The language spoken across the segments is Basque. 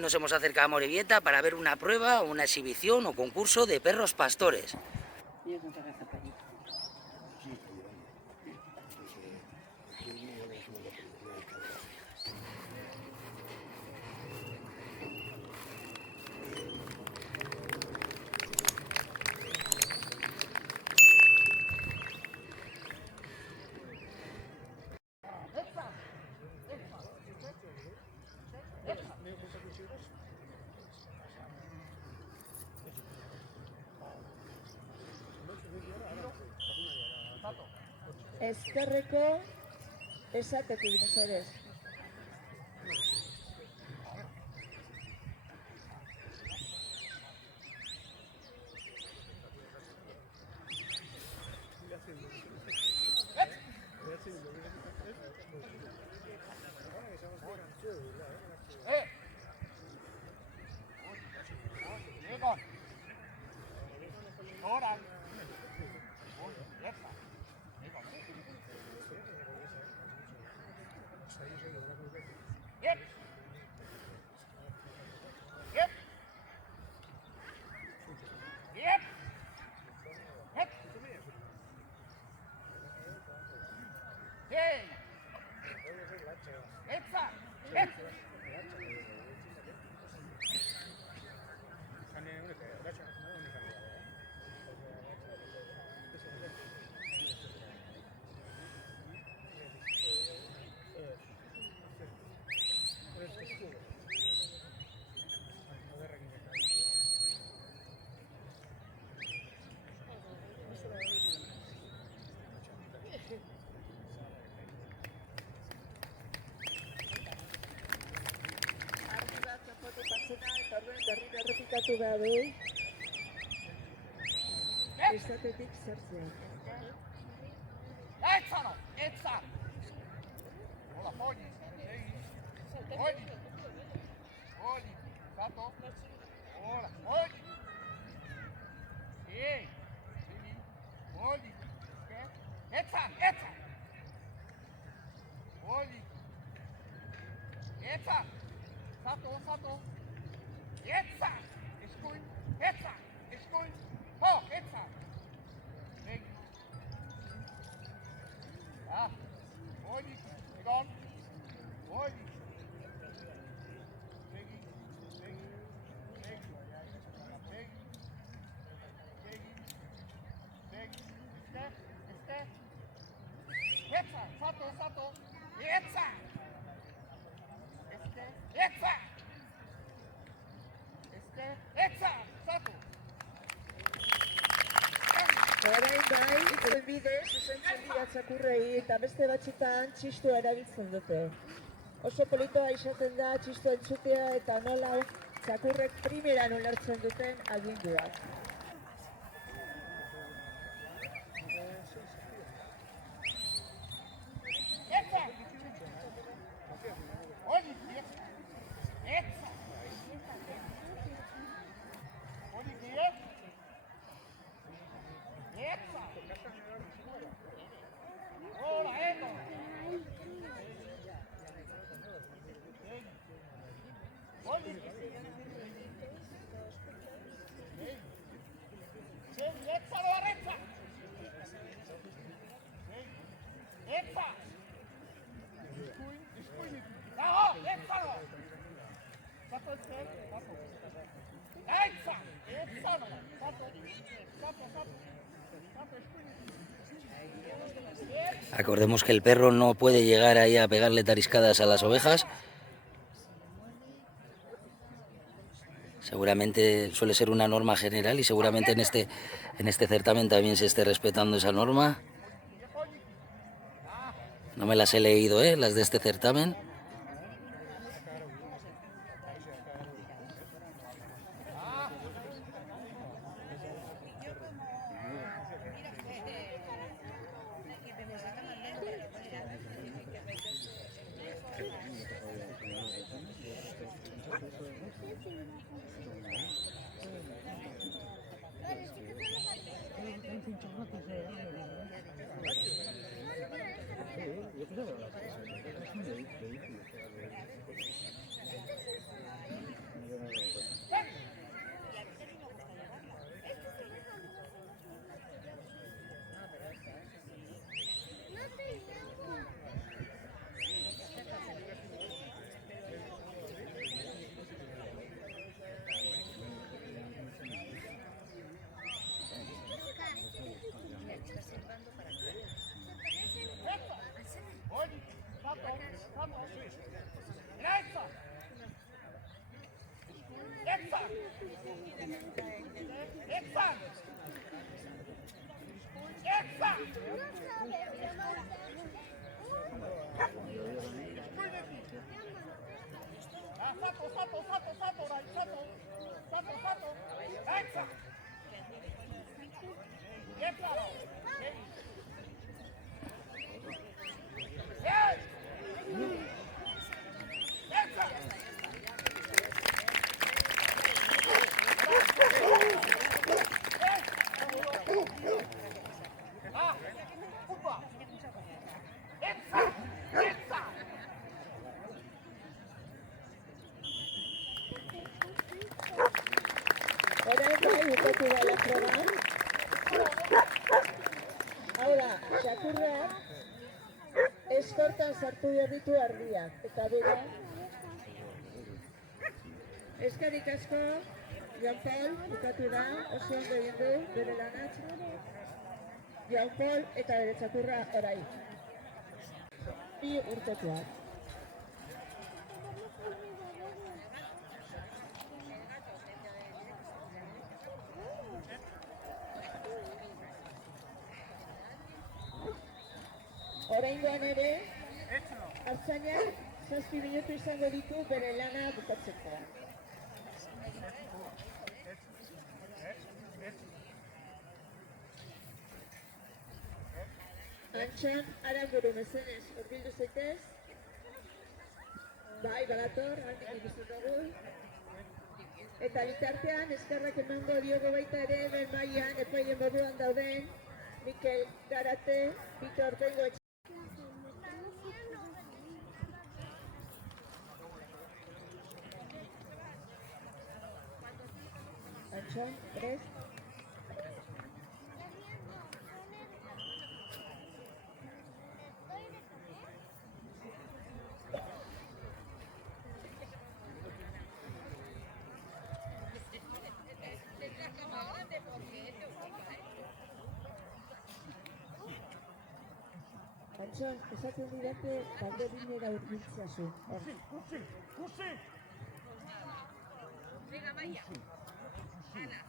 Hoy nos hemos acercado a Amorebieta para ver una prueba, una exhibición o concurso de perros pastores. Ezkerreko esatetik mesedez. Errepikatu gabe, esatetik sartzea. Ezzano! Hola, fogli! Fogli! Stato? Hola, fogli! Sì! Fogli! Ezzan! Fogli! Ezzan! Stato! Ezzan! Eskuin! Ho! Ezzan! Vedi! Ah! Fogli! Egon! Fogli! Sato! Orain bai, bidez, zuzentzen dira txakurrei eta beste batzutan txistua erabiltzen dute. Oso politoa izaten da txistua entzutea eta nola txakurrek primeran ulertzen duten aginduak. Acordemos que el perro no puede llegar ahí a pegarle tariscadas a las ovejas. Seguramente suele ser una norma general y seguramente en este certamen también se esté respetando esa norma. No me las he leído, las de este certamen. Jetzt! Jetzt! Sato, dai, Sato! Jetzt! Jetzt aber! Orain bai bukatu da la proba. Hau da, txakurrak eskortan sartu behar ditu ardiak. Eta bera, eskerrik asko, Jan Paul, bukatu da, oso ondo egin du, bere lanatx. Jan Paul eta bere txakurra orain. Bi urtekoak. Oraingoan ere, artzainak 7 minutu izango ditu bere lana bukatzeko. Antxan, Aramburu mesedez, hurbildu zaitez. Bai, badator, handik ikusten dugu. Eta bitartean, eskerrak emango diogo baita ere, ben mailan, epailen moduan dauden, Mikel Garate, Bitor Bengo etxe. Antxan, prest. Antxon, esaten didate banderinera urbiltzea zu. Venga, vaya. Ana.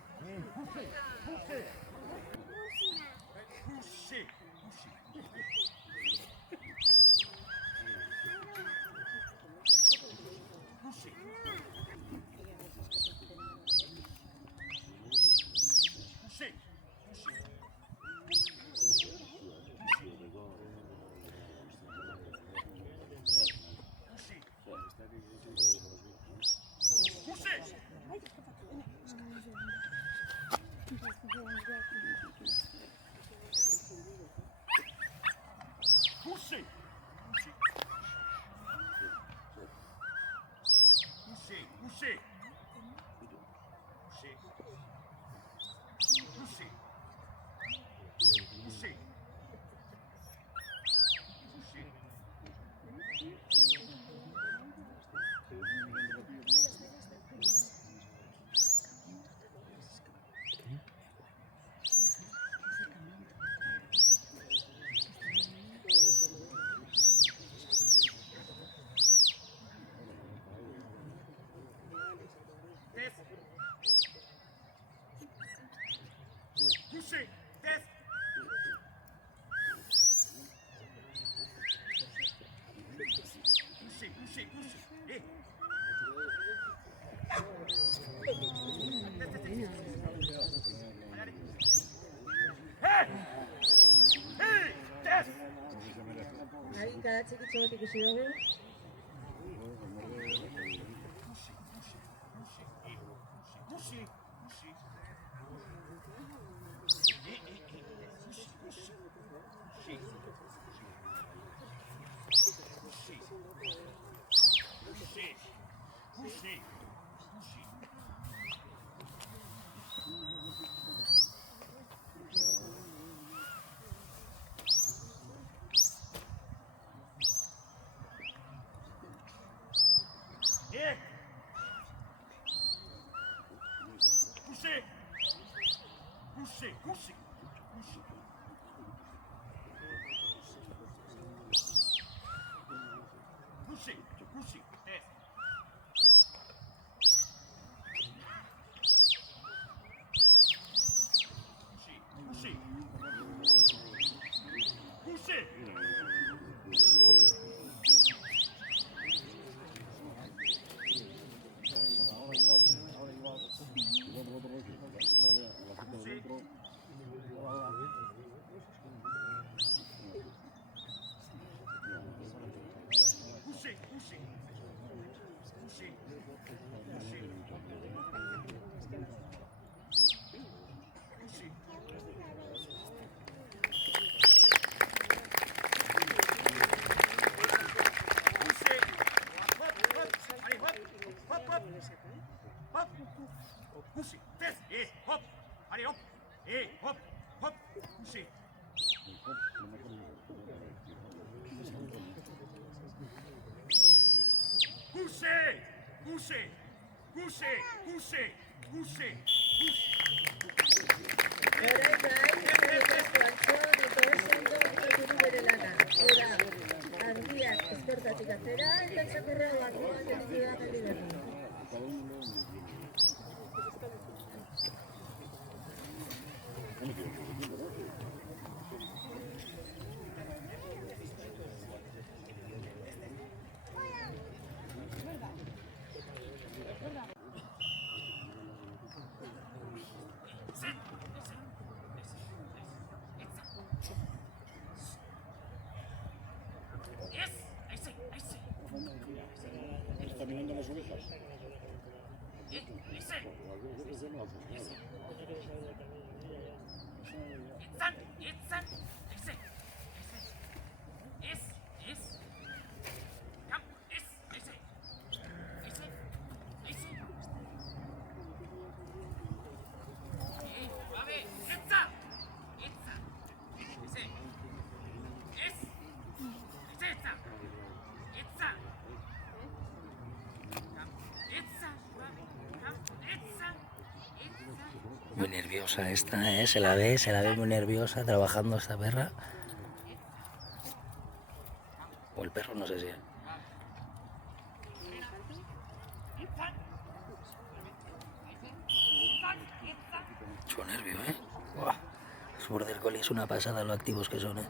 Cada txikitxo bat ikusi dugu. Kusi. Tez. Hop. Allez, hop. Hop. Hop. Kusi. Kusi. Orain bai, eskerrik asko Antxon, eta oso ondo bukatu du bere lana. Hora, argiak eskortatik atera, eta txakurra barruan gelditu da geldi berri. Está mirando las orejas. Muy nerviosa esta, ¿eh? Se la ve muy nerviosa trabajando esta perra. O el perro, no sé si. Mucho nervio, ¿eh? Buah. Los border collie es una pasada lo activos que son, ¿eh?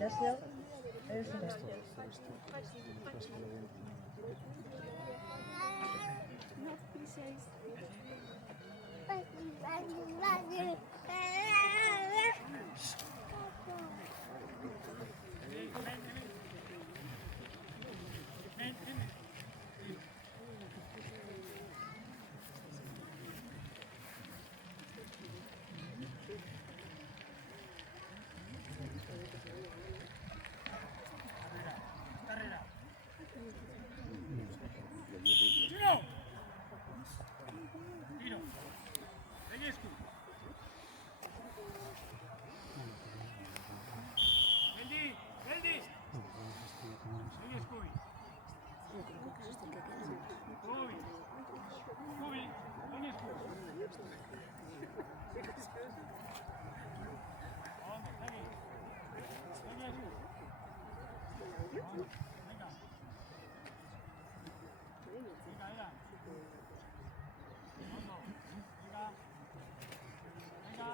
Ignacio, eres una. Tiro. Tiro. Bellisco. Beldi. Beldi. Bellisco. Cubi. Cubi. Bellisco. Vamos, Belli. Bellisco. Venga. Venga, venga. Vamos. Venga. Venga.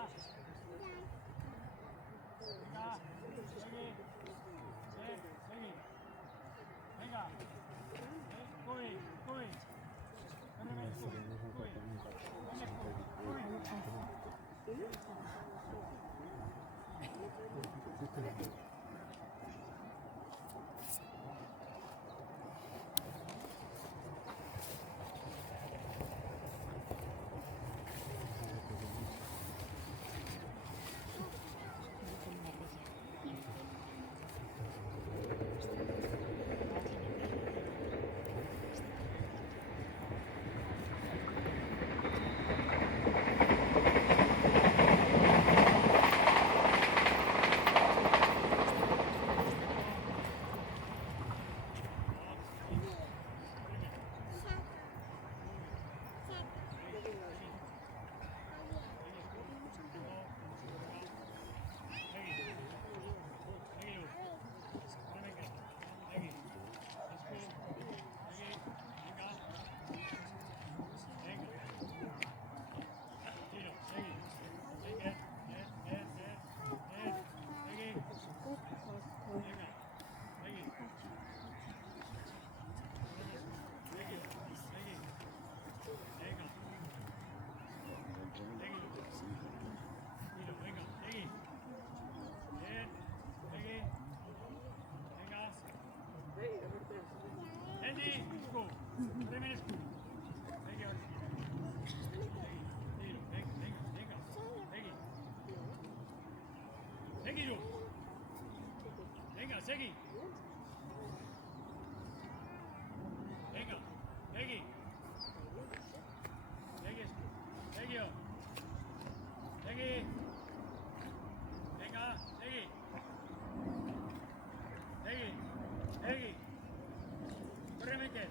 Venga. Segui. Segui. Venga. Cubi. Cubi. Cubi. Segui. Venga, segui. Venga, segui. Segui. Segui. Segui. Venga, segui. Segui. Segui. Corre, Miquel.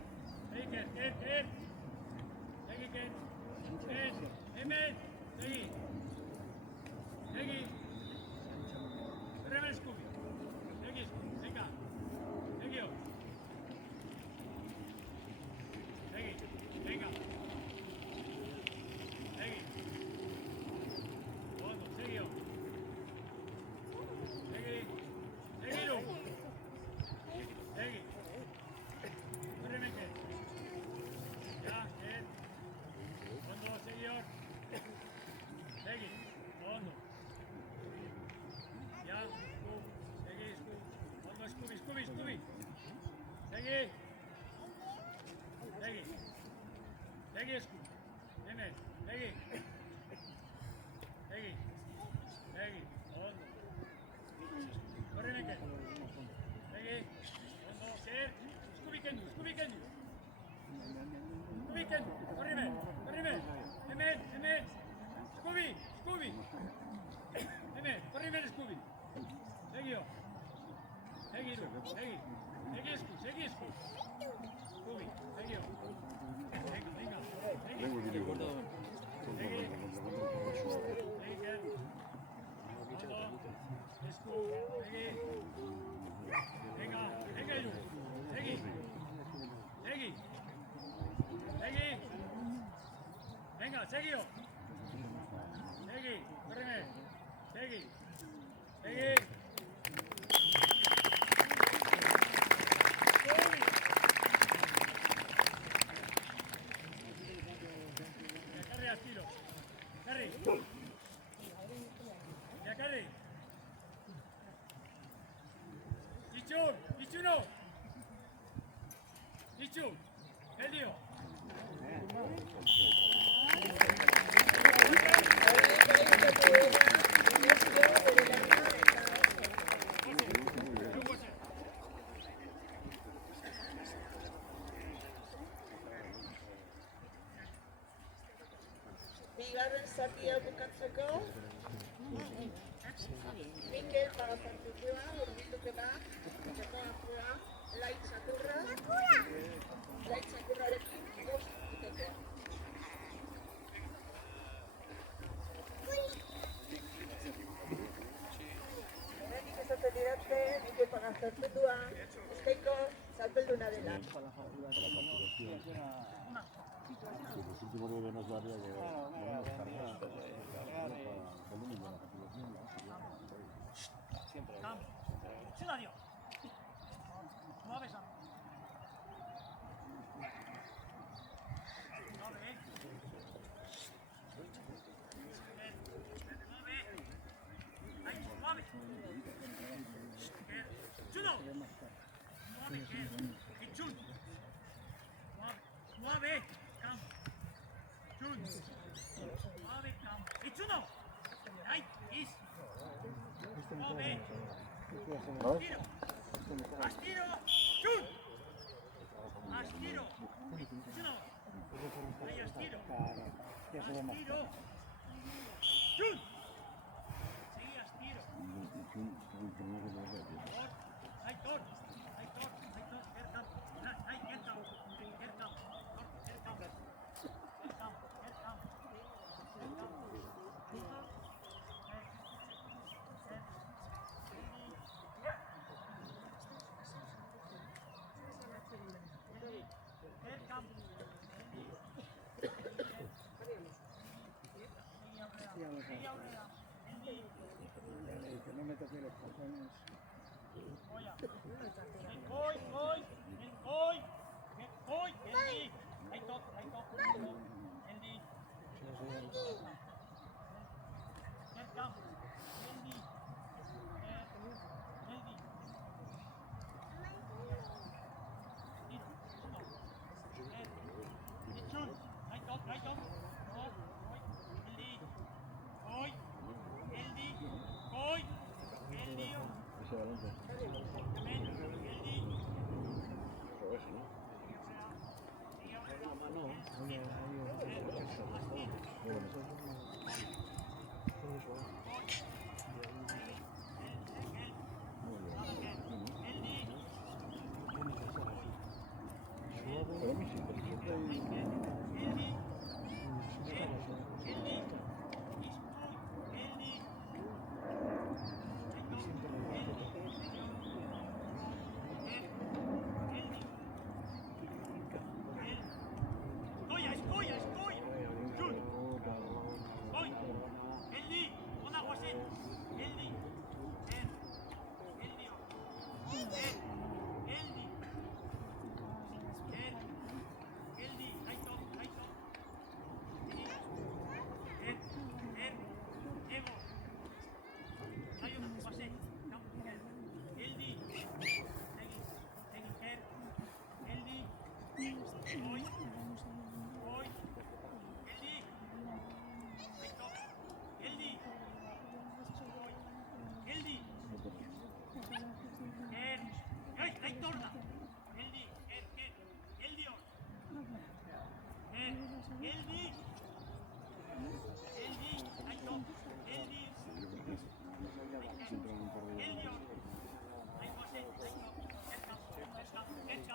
Miquel, Ken. Segui, Ken. Ken. Segui. Segui. Corre, Scooby. Segui, venga. Segui. Segui. Venga. Segui. Buono, segui. Segui. Seguilo. Segui. Corre, Miquel. Ya, Ken. Buono, señor. Segui. Buono. Ya, segui, Buono, Scooby. Segui. Segui, Scooby. Viene, segui. Buono. Corre, Miquel. Segui. Buono, Ser. Scooby Kendu. Corre, Emen. Scooby. Emen, corre, Scooby. Segui. Segui, Scooby. Scooby, segui. Venga. Tengo el vídeo guardado. Venga, seguido. Segui, correme. Segui. Bukatzeko. Mikel Pagapartikoa, urbildukena, Jakoakoa, Laitz Txakurra. Laitz Txakurrarekin 5 urtekoa. Horrenik esaten didate, Mikel Pagapartikoa, Bizkaiko txapelduna dela. Los últimos gobiernos de área de cargar volumen de la capitulación. Siempre. Silencio. Mueve esa. Mueve. Mueve. Ahí, mueve. Chuno. Mueve. Y chun. Mueve. Cam. Chun. Mueve, cam. Y chuno. Ahí, is. Mueve. Astiro. Astiro. Chun. Astiro. Chuno. Ahí, astiro. Astiro. Chun. Sí, astiro. Ahí, tor. Ahí, tor. Ahí, tor. Erkan. Ahí, erkan. Erkan. Erkan. Erkan. Erkan. Que no me toque los cojones. Ese balón.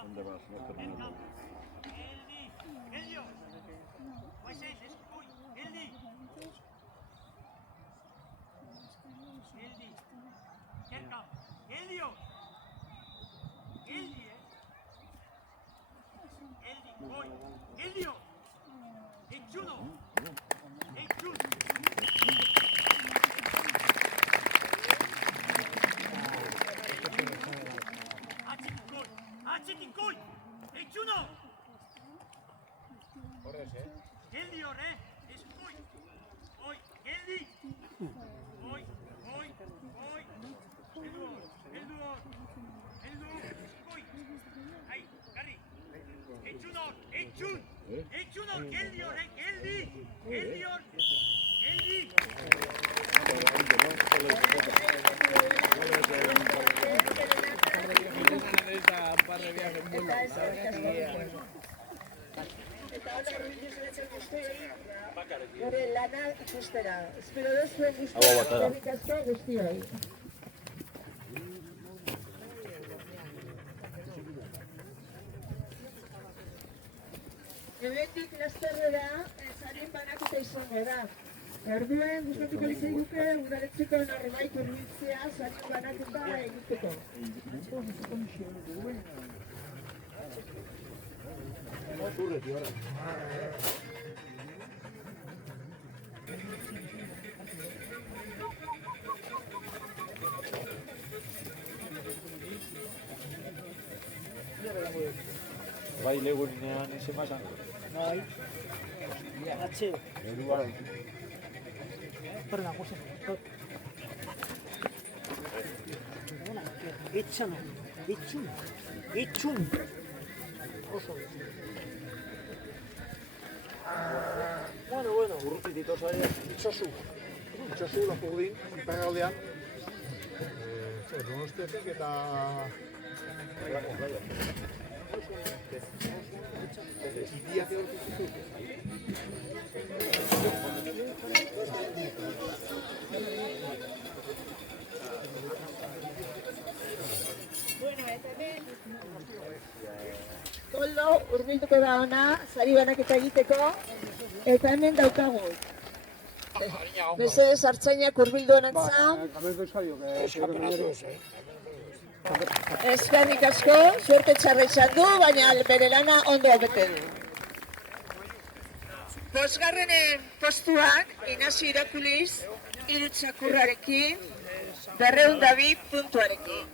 ¿Dónde vas? No te rindas. Elio. Pues es uy, Eldi. Eldi. Cerca. Elio. Eldi, Eldi, voy. Elio. Echuno. Echun. Achikinkoy. Echuno. Corres, Eldi, es hoy. Hoy, Eldi. Hoy, hoy, hoy. Hoy. Ahí, Gary. Echunor, Echun. Echunor, Eldior, Eldi. Eldior. Eldi. Un par de viajes muy largos. Eta hona urbildu zuen guztiei, gure lana ikustera. Espero duzuen Hau guztiak, batera. eskerrik asko guztioi. Hemendik lasterrera, sarien banaketa izango da. Orduen, gustatuko litzaiguke udaletxeko norbait hurbiltzea sarien banaketa egiteko. Bai, legunean izen mazan. Bai. Atxe. Eruaren. Perdona, Jose. Itxan. Itxun. Oso. Bueno, urruti ditozari, itxosu. Itxosu, lapurdin, iparraldean. Donostiatik eta... Idiak edo Koldo hurbilduko da ona, sari banaketa egiteko, eta hemen daukagu. Mesedez hartzainak hurbildu honetza. Eskerrik asko, suerte txarra izan du, baina bere lana ondo bete du. Bosgarrenen postuak, Inazio Irakuliz, 3 txakurrarekin, 202 puntuarekin.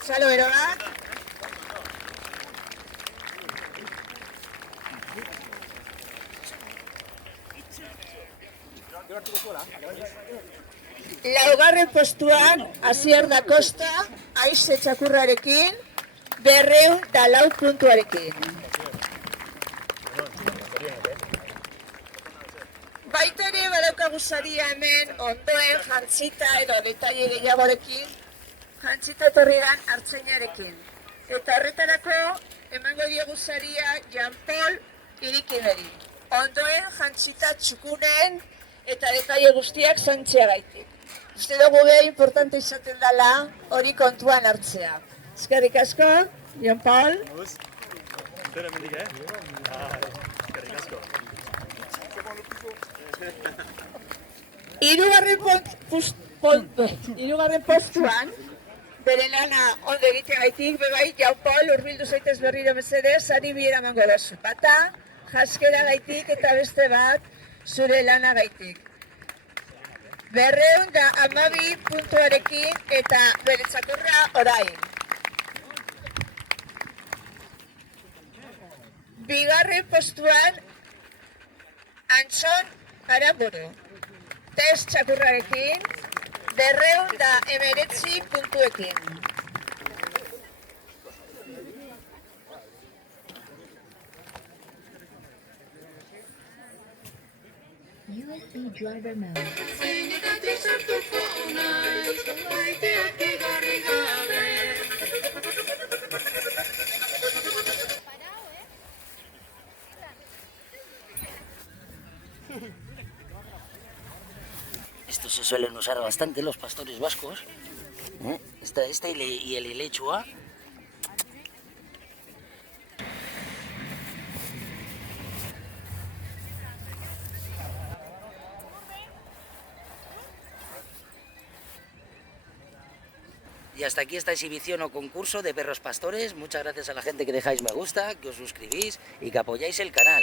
Salo beroak. Laugarren postuan, Asier da Costa, Aize txakurrarekin, 204 puntuarekin. Baita ere badaukagu saria hemen ondoen jantzita edo detaile gehiagorekin, jantzita etorridan hartzainarekin. Eta horretarako emango diogu saria Jean Paul Irikiberi. Ondoen jantzita txukunen eta detaile guztiak zantziagaitik. Uste dugu behi importante izaten dela hori kontuan hartzea. Eskerrik asko, Jean Paul. Zer hemendik, eskerrik asko. Hirugarren postuan, bere lana ondo egiteagaitik, bebai, Jean Paul, hurbildu zaitez berriro mesedez, ari bi eramango dazu. Bata, jaskera gaitik eta beste bat, zure lana gaitik. 212 puntuarekin eta bere txakurra orain. Bigarren postuan, Antxon Aramburu. Test txakurrarekin, 219 puntuekin. USB driver mode. Esto se suelen usar bastante los pastores vascos. Esta y el ilechua. Y hasta aquí esta exhibición o concurso de perros pastores. Muchas gracias a la gente que dejáis me gusta, que os suscribís y que apoyáis el canal.